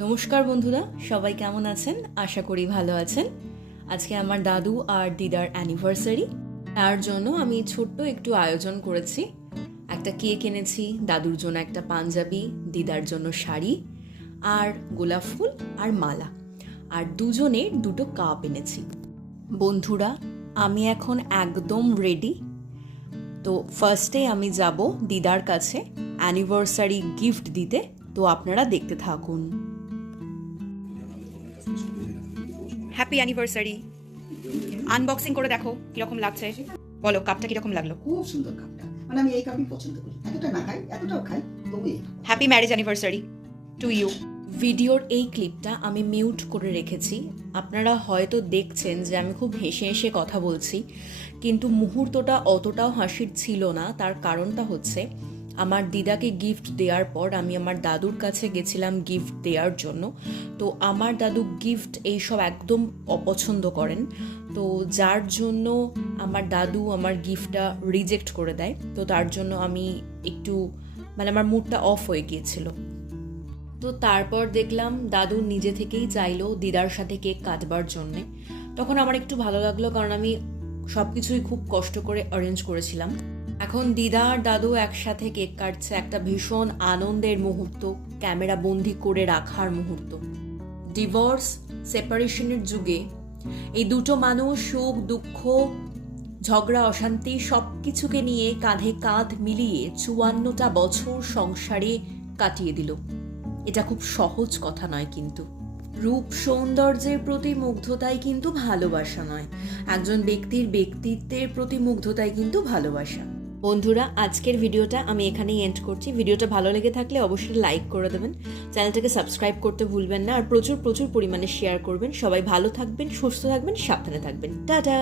নমস্কার বন্ধুরা, সবাই কেমন আছেন? আশা করি ভালো আছেন। আজকে আমার দাদু আর দিদার অ্যানিভার্সারি তার জন্য আমি ছোট্ট একটু আয়োজন করেছি। একটা কেক এনেছি, দাদুর জন্য একটা পাঞ্জাবি, দিদার জন্য শাড়ি, আর গোলাপ ফুল আর মালা। আর দুজনের দুটো কাপ এনেছি। বন্ধুরা, আমি এখন একদম রেডি তো ফার্স্টে আমি যাব দিদার কাছে অ্যানিভার্সারি গিফট দিতে। তো আপনারা দেখতে থাকুন। হ্যাপি অ্যানিভার্সারি আনবক্সিং করে দেখো কীরকম লাগছে। বলো কাপটা কীরকম লাগল? খুব সুন্দর কাপটা মানে আমি এই কাপই পছন্দ করি। এতটা না খাই এতটাও খাই তবু happy marriage anniversary to you ভিডিওর এই ক্লিপটা আমি মিউট করে রেখেছি। আপনারা হয়তো দেখছেন যে আমি খুব হেসে হেসে কথা বলছি কিন্তু মুহূর্তটা অতটাও হাসির ছিল না। তার কারণটা হচ্ছে আমার দিদাকে গিফট দেওয়ার পর আমি আমার দাদুর কাছে গেছিলাম গিফট দেওয়ার জন্য। তো আমার দাদু গিফট এইসব একদম অপছন্দ করেন। তো যার জন্য আমার দাদু আমার গিফটটা রিজেক্ট করে দেয়। তো তার জন্য আমি একটু মানে আমার মুডটা অফ হয়ে গিয়েছিল। তো তারপর দেখলাম দাদু নিজে থেকেই চাইলো দিদার সাথে কেক কাটবার জন্যে। তখন আমার একটু ভালো লাগল কারণ আমি সব কিছুই খুব কষ্ট করে অ্যারেঞ্জ করেছিলাম। এখন দিদা আর দাদু একসাথে কেক কাটছে একটা ভীষণ আনন্দের মুহূর্ত, ক্যামেরা বন্দি করে রাখার মুহূর্ত। ডিভোর্স সেপারেশনের যুগে এই দুটো মানুষ সুখ, দুঃখ, ঝগড়া, অশান্তি সব কিছুকে নিয়ে কাঁধে কাঁধ মিলিয়ে চুয়ান্নটা বছর সংসারে কাটিয়ে দিল। এটা খুব সহজ কথা নয় কিন্তু। রূপ সৌন্দর্যের প্রতি মুগ্ধতাই কিন্তু ভালোবাসা নয়। একজন ব্যক্তির ব্যক্তিত্বের প্রতি মুগ্ধতাই কিন্তু ভালোবাসা। বন্ধুরা, আজকের ভিডিওটা আমি এখানেই এন্ড করছি। ভিডিওটা ভালো লেগে থাকলে অবশ্যই লাইক করে দেবেন। চ্যানেলটাকে সাবস্ক্রাইব করতে ভুলবেন না। আর প্রচুর প্রচুর পরিমাণে শেয়ার করবেন। সবাই ভালো থাকবেন, সুস্থ থাকবেন, সাবধানে থাকবেন। টাটা!